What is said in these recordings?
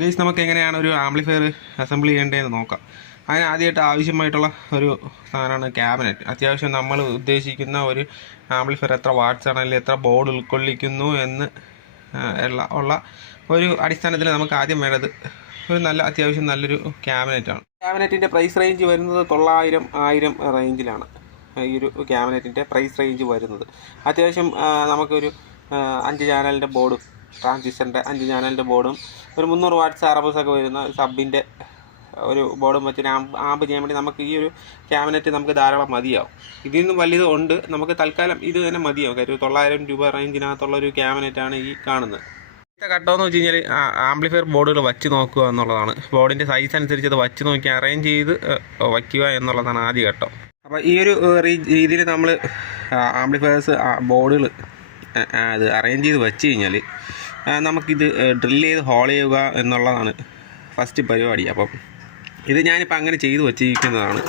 Guys നമുക്ക് എങ്ങനെയാണ് ഒരു ആംപ്ലിഫയർ അസംബിൾ ചെയ്യേണ്ടതെന്ന് നോക്കാം. അതിന് ആദ്യമായിട്ട് ആവശ്യമായിട്ടുള്ള ഒരു സാധനമാണ് ക്യാബിനറ്റ്. അത്യാവശ്യം നമ്മൾ ഉദ്ദേശിക്കുന്ന ഒരു ആംപ്ലിഫയർ എത്ര വാട്ട്സ് ആണ് അല്ലെങ്കിൽ എത്ര ബോർഡ് ഉൾക്കൊള്ളിക്കുന്നു എന്ന് ഉള്ള ഒരു അടിസ്ഥാനത്തിൽ നമുക്ക് ആദ്യം വേണ്ടത് ഒരു അത്യാവശ്യം നല്ലൊരു ക്യാബിനറ്റാണ്. ക്യാബിനറ്റിൻ്റെ പ്രൈസ് റേഞ്ച് വരുന്നത് 900-1000 റേഞ്ചിലാണ് ഈ ഒരു ക്യാബിനറ്റിൻ്റെ പ്രൈസ് റേഞ്ച് വരുന്നത്. അത്യാവശ്യം നമുക്കൊരു 5 ചാനലിൻ്റെ ബോർഡും ട്രാൻസിസ്റ്ററിൻ്റെ 5 ചാനലിൻ്റെ ബോർഡും ഒരു 300 വാട്ട്സ് RMS ഒക്കെ വരുന്ന സബിൻ്റെ ഒരു ബോർഡും വെച്ചിട്ട് ആമ്പ് ചെയ്യാൻ വേണ്ടി നമുക്ക് ഈ ഒരു ക്യാബിനറ്റ് നമുക്ക് ധാരാളം മതിയാവും. ഇതിൽ നിന്നും വലുത് ഉണ്ട്, നമുക്ക് തൽക്കാലം ഇത് തന്നെ മതിയാവും. കാര്യം 900 രൂപ റേഞ്ചിനകത്തുള്ളൊരു ക്യാബിനറ്റാണ് ഈ കാണുന്നത്. ഇത്തെ ഘട്ടമെന്ന് വെച്ച് കഴിഞ്ഞാൽ ആംപ്ലിഫയർ ബോർഡുകൾ വച്ച് നോക്കുക എന്നുള്ളതാണ്. ബോർഡിൻ്റെ സൈസ് അനുസരിച്ച് അത് വച്ച് നോക്കി അറേഞ്ച് ചെയ്ത് വയ്ക്കുക എന്നുള്ളതാണ് ആദ്യ ഘട്ടം. അപ്പോൾ ഈ ഒരു രീതിയിൽ നമ്മൾ ആംപ്ലിഫയേഴ്സ് ബോർഡുകൾ അത് അറേഞ്ച് ചെയ്ത് വെച്ച് കഴിഞ്ഞാൽ നമുക്കിത് ഡ്രില്ല് ചെയ്ത് ഹോൾ ചെയ്യുക എന്നുള്ളതാണ് ഫസ്റ്റ് പരിപാടി. അപ്പം ഇത് ഞാനിപ്പോൾ അങ്ങനെ ചെയ്ത് വച്ചിരിക്കുന്നതാണ്.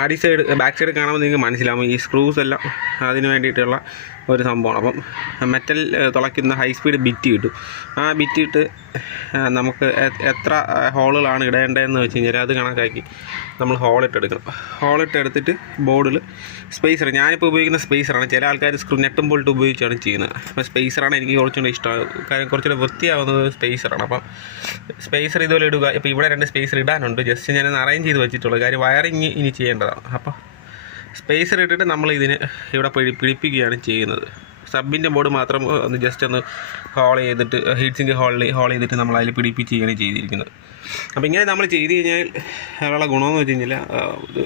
ആടി സൈഡ് ബാക്ക് സൈഡ് കാണുമ്പോൾ നിങ്ങൾക്ക് മനസ്സിലാവും ഈ സ്ക്രൂസ് എല്ലാം അതിന് വേണ്ടിയിട്ടുള്ള ഒരു സംഭവമാണ്. അപ്പം മെറ്റൽ തുളയ്ക്കുന്ന ഹൈ സ്പീഡ് ബിറ്റ് കിട്ടും. ആ ബിറ്റ് ഇട്ട് നമുക്ക് എത്ര ഹോളുകളാണ് ഇടേണ്ടതെന്ന് വെച്ച് കഴിഞ്ഞാൽ അത് കണക്കാക്കി നമ്മൾ ഹോളിട്ടെടുക്കണം. ഹോളിട്ടെടുത്തിട്ട് ബോർഡിൽ സ്പേസർ, ഞാനിപ്പോൾ ഉപയോഗിക്കുന്ന സ്പേസറാണ്. ചില ആൾക്കാർ നെട്ടും ബോൾട്ട് ഉപയോഗിച്ചാണ് ചെയ്യുന്നത്. അപ്പോൾ സ്പേസറാണ് എനിക്ക് കുറച്ചുകൂടെ ഇഷ്ടം. കാര്യം കുറച്ചുകൂടെ വൃത്തിയാവുന്നത് സ്പേസറാണ്. അപ്പം സ്പേസർ ഇതുപോലെ ഇടുക. ഇപ്പോൾ ഇവിടെ 2 സ്പേസർ ഇടാനുണ്ട്, ജസ്റ്റ് ഞാനൊന്ന് അറേഞ്ച് ചെയ്ത് വെച്ചിട്ടുള്ളൂ. കാര്യം വയറിങ് ഇനി ചെയ്യേണ്ടതാണ്. അപ്പോൾ സ്പേസർ ഇട്ടിട്ട് നമ്മൾ ഇതിന് ഇവിടെ പിടിപ്പിക്കുകയാണ് ചെയ്യുന്നത്. സബിൻ്റെ ബോർഡ് മാത്രം ഒന്ന് ജസ്റ്റ് ഒന്ന് ഹോൾ ചെയ്തിട്ട് ഹീറ്റ് സിങ്ക് ഹോൾ ചെയ്തിട്ട് നമ്മൾ അതിൽ പിടിപ്പിക്കുകയാണ് ചെയ്തിരിക്കുന്നത്. അപ്പോൾ ഇങ്ങനെ നമ്മൾ ചെയ്ത് കഴിഞ്ഞാൽ അതിനുള്ള ഗുണമെന്ന് വെച്ച് കഴിഞ്ഞാൽ ഇത്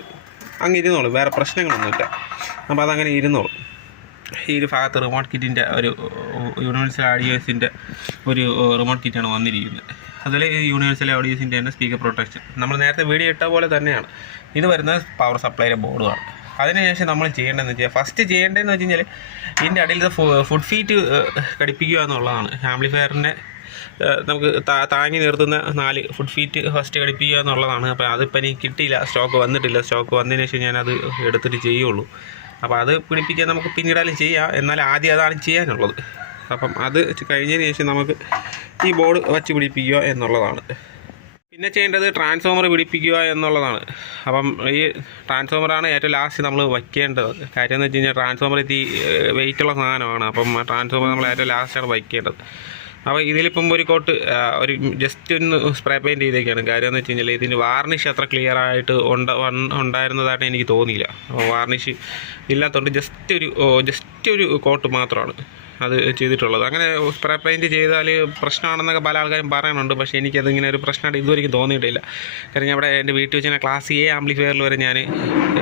അങ്ങ് ഇരുന്നോളും, വേറെ പ്രശ്നങ്ങളൊന്നുമില്ല. അപ്പോൾ അതങ്ങനെ ഇരുന്നോളും. ഈ ഒരു ഭാഗത്ത് റിമോട്ട് കിറ്റിൻ്റെ ഒരു യൂണിവേഴ്സൽ ഓഡിയോസിൻ്റെ ഒരു റിമോട്ട് കിറ്റാണ് വന്നിരിക്കുന്നത്. അതിൽ യൂണിവേഴ്സൽ ഓഡിയോസിൻ്റെ തന്നെ സ്പീക്കർ പ്രൊട്ടക്ഷൻ നമ്മൾ നേരത്തെ വീഡിയോ ഇട്ട പോലെ തന്നെയാണ്. ഇത് വരുന്നത് പവർ സപ്ലൈയുടെ ബോർഡുമാണ്. അതിനുശേഷം നമ്മൾ ചെയ്യേണ്ടതെന്ന് വെച്ചാൽ ഫസ്റ്റ് ചെയ്യേണ്ടതെന്ന് വെച്ച് കഴിഞ്ഞാൽ ഇതിൻ്റെ അടിയിലത്തെ ഫുഡ് ഫീറ്റ് ഘടിപ്പിക്കുക എന്നുള്ളതാണ്. ആംപ്ലിഫയറിനെ നമുക്ക് താങ്ങി നിർത്തുന്ന 4 ഫുഡ് ഫീറ്റ് ഫസ്റ്റ് ഘടിപ്പിക്കുക എന്നുള്ളതാണ്. അപ്പോൾ അതിപ്പോൾ എനിക്ക് കിട്ടിയില്ല, സ്റ്റോക്ക് വന്നിട്ടില്ല. സ്റ്റോക്ക് വന്നതിന് ശേഷം ഞാനത് എടുത്തിട്ട് ചെയ്യുള്ളൂ. അപ്പോൾ അത് പിടിപ്പിക്കാൻ നമുക്ക് പിന്നീടാലും ചെയ്യാം, എന്നാൽ ആദ്യം അതാണ് ചെയ്യാനുള്ളത്. അപ്പം അത് കഴിഞ്ഞതിന് ശേഷം നമുക്ക് ഈ ബോർഡ് വച്ച് പിടിപ്പിക്കുക എന്നുള്ളതാണ്. പിന്നെ ചെയ്യേണ്ടത് ട്രാൻസ്ഫോമർ പിടിപ്പിക്കുക എന്നുള്ളതാണ്. അപ്പം ഈ ട്രാൻസ്ഫോമറാണ് ഏറ്റവും ലാസ്റ്റ് നമ്മൾ വയ്ക്കേണ്ടത്. കാര്യം എന്ന് വെച്ച് കഴിഞ്ഞാൽ ട്രാൻസ്ഫോമർ വെയിറ്റുള്ള സാധനമാണ്. അപ്പം ട്രാൻസ്ഫോമർ നമ്മൾ ഏറ്റവും ലാസ്റ്റാണ് വയ്ക്കേണ്ടത്. അപ്പോൾ ഇതിലിപ്പം ഒരു കോട്ട് ഒരു ജസ്റ്റ് ഒന്ന് സ്പ്രേ പെയിൻറ്റ് ചെയ്തേക്കാണ്. കാര്യം എന്ന് വെച്ച് കഴിഞ്ഞാൽ ഇതിന് വാർണിഷ് അത്ര ക്ലിയർ ആയിട്ട് ഉണ്ടായിരുന്നതായിട്ട് എനിക്ക് തോന്നിയില്ല. അപ്പോൾ വാർണിഷ് ഇല്ലാത്തതുകൊണ്ട് ജസ്റ്റ് ഒരു കോട്ട് മാത്രമാണ് അത് ചെയ്തിട്ടുള്ളത്. അങ്ങനെ സ്പ്രേ പെയിൻറ്റ് ചെയ്താൽ പ്രശ്നമാണെന്നൊക്കെ പല ആൾക്കാരും പറയുന്നുണ്ട്. പക്ഷേ എനിക്കതിങ്ങനെ ഒരു പ്രശ്നമായിട്ട് ഇതുവരെയും തോന്നിയിട്ടില്ല. കാരണം അവിടെ എൻ്റെ വീട്ടിൽ വെച്ച് ക്ലാസ് A ആംപ്ലിഫയറിൽ വരെ ഞാൻ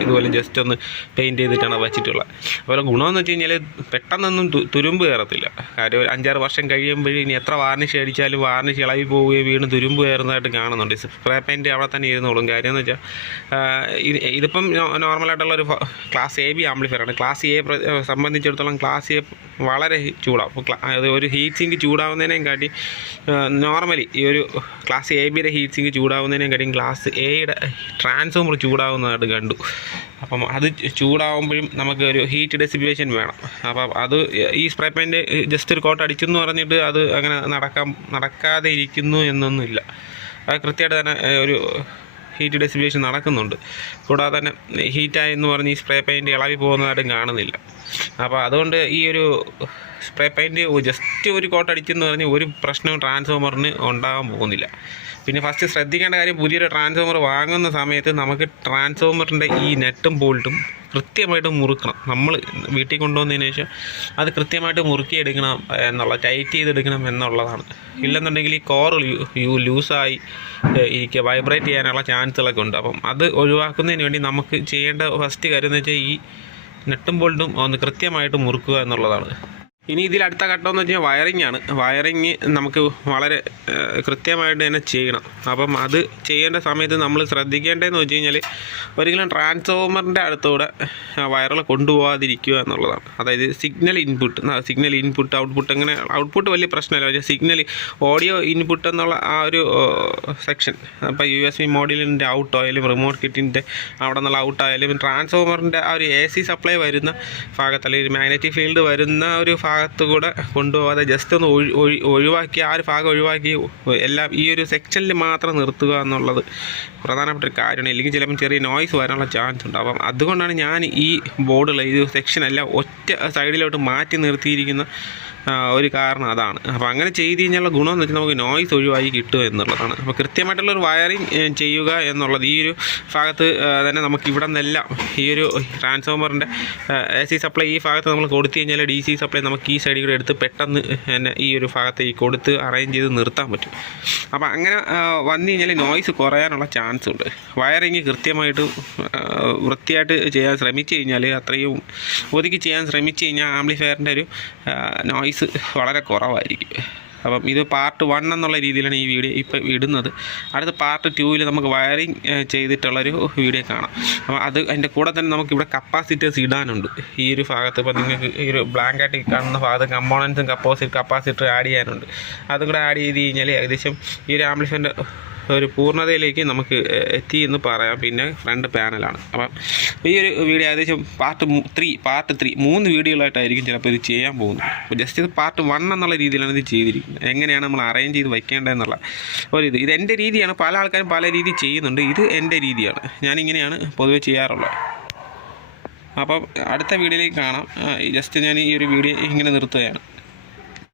ഇതുപോലെ ജസ്റ്റ് ഒന്ന് പെയിൻറ്റ് ചെയ്തിട്ടാണ് വച്ചിട്ടുള്ളത്. അതുപോലെ ഗുണമെന്ന് വെച്ച് കഴിഞ്ഞാൽ പെട്ടെന്നൊന്നും തുരുമ്പ് കയറത്തില്ല. കാര്യം ഒരു 5-6 വർഷം കഴിയുമ്പോഴും ഇനി എത്ര വാർണിഷ് അടിച്ചാലും വാർണിഷ് ഇളകി പോവുകയും വീണ്ടും തുരുമ്പ് കയറുന്നതായിട്ട് കാണുന്നുണ്ട്. സ്പ്രേ പെയിൻറ്റ് അവിടെ തന്നെ ഇരുന്നോളും. കാര്യം എന്ന് വെച്ചാൽ ഇതിപ്പം നോർമലായിട്ടുള്ളൊരു ക്ലാസ് AB ആംപ്ലിഫയറാണ്. ക്ലാസ് A സംബന്ധിച്ചിടത്തോളം ക്ലാസ് A വളരെ ചൂടാവും. അത് ഒരു ഹീറ്റ് സിങ്ക് ചൂടാവുന്നതിനേയും കാട്ടി നോർമലി ഈ ഒരു ക്ലാസ് ABയുടെ ഹീറ്റ് സിങ്ക് ചൂടാവുന്നതിനേയും കാട്ടിയും ക്ലാസ് Aയുടെ ട്രാൻസ്ഫോമർ ചൂടാവുന്നതായിട്ട് കണ്ടു. അപ്പം അത് ചൂടാവുമ്പോഴും നമുക്ക് ഒരു ഹീറ്റ് ഡെസിപ്പേഷൻ വേണം. അപ്പം അത് ഈ സ്പ്രേ പെയിൻറ്റ് ജസ്റ്റ് ഒരു കോട്ട് അടിച്ചെന്ന് പറഞ്ഞിട്ട് അത് അങ്ങനെ നടക്കാതെ ഇരിക്കുന്നു എന്നൊന്നുമില്ല. അത് കൃത്യമായിട്ട് തന്നെ ഒരു ഹീറ്റ് ഡെസിപ്പേഷൻ നടക്കുന്നുണ്ട്. കൂടാതെ തന്നെ ഹീറ്റായെന്ന് പറഞ്ഞ് ഈ സ്പ്രേ പെയിൻറ്റ് ഇളകി പോകുന്നതായിട്ടും കാണുന്നില്ല. അപ്പോൾ അതുകൊണ്ട് ഈ ഒരു സ്പ്രേ പെയിൻറ്റ് ജസ്റ്റ് ഒരു കോട്ട് അടിച്ചെന്ന് പറഞ്ഞ് ഒരു പ്രശ്നവും ട്രാൻസ്ഫോമറിന് ഉണ്ടാകാൻ പോകുന്നില്ല. പിന്നെ ഫസ്റ്റ് ശ്രദ്ധിക്കേണ്ട കാര്യം, പുതിയൊരു ട്രാൻസ്ഫോമർ വാങ്ങുന്ന സമയത്ത് നമുക്ക് ട്രാൻസ്ഫോമറിൻ്റെ ഈ നെട്ടും ബോൾട്ടും കൃത്യമായിട്ട് മുറുക്കണം. നമ്മൾ വീട്ടിൽ കൊണ്ടുവന്നതിന് ശേഷം അത് കൃത്യമായിട്ട് മുറുക്കിയെടുക്കണം ടൈറ്റ് ചെയ്തെടുക്കണം എന്നുള്ളതാണ്. ഇല്ലെന്നുണ്ടെങ്കിൽ ഈ കോർ ലൂസായി ഇരിക്കുക, വൈബ്രേറ്റ് ചെയ്യാനുള്ള ചാൻസുകളൊക്കെ ഉണ്ട്. അപ്പം അത് ഒഴിവാക്കുന്നതിന് വേണ്ടി നമുക്ക് ചെയ്യേണ്ട ഫസ്റ്റ് കാര്യം എന്ന് വെച്ചാൽ ഈ നെട്ടും ബോൾട്ടും ഒന്ന് കൃത്യമായിട്ട് മുറുക്കുക എന്നുള്ളതാണ്. ഇനി ഇതിൽ അടുത്ത ഘട്ടം എന്ന് വെച്ചാൽ വയറിങ്ങാണ്. വയറിങ് നമുക്ക് വളരെ കൃത്യമായിട്ട് തന്നെ ചെയ്യണം. അപ്പം അത് ചെയ്യേണ്ട സമയത്ത് നമ്മൾ ശ്രദ്ധിക്കേണ്ടതെന്ന് വെച്ച് കഴിഞ്ഞാൽ ഒരിക്കലും ട്രാൻസ്ഫോമറിൻ്റെ അടുത്തൂടെ വയറുകൾ കൊണ്ടുപോകാതിരിക്കുക എന്നുള്ളതാണ്. അതായത് സിഗ്നൽ ഇൻപുട്ട് ഔട്ട്പുട്ട്, അങ്ങനെ ഔട്ട്പുട്ട് വലിയ പ്രശ്നമില്ല. പക്ഷേ സിഗ്നൽ ഓഡിയോ ഇൻപുട്ട് എന്നുള്ള ആ ഒരു സെക്ഷൻ, അപ്പോൾ USB മോഡ്യൂളിൻ്റെ ഔട്ട് ആയാലും റിമോട്ട് കിറ്റിൻ്റെ അവിടെ നിന്നുള്ള ഔട്ടായാലും ട്രാൻസ്ഫോമറിൻ്റെ ആ ഒരു AC സപ്ലൈ വരുന്ന ഭാഗത്ത് അല്ലെങ്കിൽ ഒരു മാഗ്നറ്റിക് ഫീൽഡ് വരുന്ന ഒരു ഭാഗത്തു കൂടെ കൊണ്ടുപോകാതെ ജസ്റ്റ് ഒന്ന് ഒഴിവാക്കി ആ ഒരു ഭാഗം ഒഴിവാക്കി എല്ലാം ഈ ഒരു സെക്ഷനിൽ മാത്രം നിർത്തുക എന്നുള്ളത് പ്രധാനപ്പെട്ട ഒരു കാര്യമാണ്. ഇല്ലെങ്കിൽ ചിലപ്പോൾ ചെറിയ നോയ്സ് വരാനുള്ള ചാൻസ് ഉണ്ട്. അപ്പം അതുകൊണ്ടാണ് ഞാൻ ഈ ബോർഡുള്ള ഈ സെക്ഷനെല്ലാം ഒറ്റ സൈഡിലോട്ട് മാറ്റി നിർത്തിയിരിക്കുന്ന ഒരു കാരണം അതാണ്. അപ്പോൾ അങ്ങനെ ചെയ്ത് കഴിഞ്ഞാൽ ഗുണമെന്ന് വെച്ചാൽ നമുക്ക് നോയ്സ് ഒഴിവായി കിട്ടുക എന്നുള്ളതാണ്. അപ്പോൾ കൃത്യമായിട്ടുള്ളൊരു വയറിങ് ചെയ്യുക എന്നുള്ളത് ഈ ഒരു ഭാഗത്ത് തന്നെ നമുക്ക് ഇവിടെ നിന്നെല്ലാം ഈ ഒരു ട്രാൻസ്ഫോമറിൻ്റെ AC സപ്ലൈ ഈ ഭാഗത്ത് നമ്മൾ കൊടുത്തു കഴിഞ്ഞാൽ DC സപ്ലൈ നമുക്ക് ഈ സൈഡിൽ കൂടെ എടുത്ത് പെട്ടെന്ന് തന്നെ ഈ ഒരു ഭാഗത്തേക്ക് കൊടുത്ത് അറേഞ്ച് ചെയ്ത് നിർത്താൻ പറ്റും. അപ്പോൾ അങ്ങനെ വന്നു കഴിഞ്ഞാൽ നോയ്സ് കുറയാനുള്ള ചാൻസ് ഉണ്ട്. വയറിങ് കൃത്യമായിട്ട് വൃത്തിയായിട്ട് ചെയ്യാൻ ശ്രമിച്ചു കഴിഞ്ഞാൽ, അത്രയും ഒതുക്കി ചെയ്യാൻ ശ്രമിച്ചു കഴിഞ്ഞാൽ ആംപ്ലിഫയറിൻ്റെ ഒരു നോയ്സ് വളരെ കുറവായിരിക്കും. അപ്പം ഇത് പാർട്ട് 1 എന്നുള്ള രീതിയിലാണ് ഈ വീഡിയോ ഇപ്പോൾ ഇടുന്നത്. അടുത്ത പാർട്ട് 2 നമുക്ക് വയറിങ് ചെയ്തിട്ടുള്ളൊരു വീഡിയോ കാണാം. അപ്പോൾ അതിൻ്റെ കൂടെ തന്നെ നമുക്കിവിടെ കപ്പാസിറ്റേഴ്സ് ഇടാനുണ്ട്. ഈ ഒരു ഭാഗത്ത് ഇപ്പോൾ നിങ്ങൾക്ക് ഈ ഒരു ബ്ലാങ്കായിട്ട് കാണുന്ന ഭാഗത്ത് കമ്പോണൻസും കപ്പാസിറ്റർ ആഡ് ചെയ്യാനുണ്ട്. അതും കൂടെ ആഡ് ചെയ്ത് കഴിഞ്ഞാൽ ഏകദേശം ഈ ഒരു ആംപ്ലിഫയറിൻ്റെ ഒരു പൂർണ്ണതയിലേക്ക് നമുക്ക് എത്തി എന്ന് പറയാം. പിന്നെ ഫ്രണ്ട് പാനലാണ്. അപ്പം ഈ ഒരു വീഡിയോ ഏകദേശം പാർട്ട് 3 3 വീഡിയോകളായിട്ടായിരിക്കും ചിലപ്പോൾ ഇത് ചെയ്യാൻ പോകുന്നത്. അപ്പോൾ ജസ്റ്റ് ഇത് പാർട്ട് 1 എന്നുള്ള രീതിയിലാണ് ഇത് ചെയ്തിരിക്കുന്നത്. എങ്ങനെയാണ് നമ്മൾ അറേഞ്ച് ചെയ്ത് വയ്ക്കേണ്ടതെന്നുള്ള ഇത് എൻ്റെ രീതിയാണ്. പല ആൾക്കാരും പല രീതി ചെയ്യുന്നുണ്ട്. ഇത് എൻ്റെ രീതിയാണ്. ഞാനിങ്ങനെയാണ് പൊതുവെ ചെയ്യാറുള്ളത്. അപ്പം അടുത്ത വീഡിയോയിലേക്ക് കാണാം. ജസ്റ്റ് ഞാൻ ഈ ഒരു വീഡിയോ ഇങ്ങനെ നിർത്തുകയാണ്.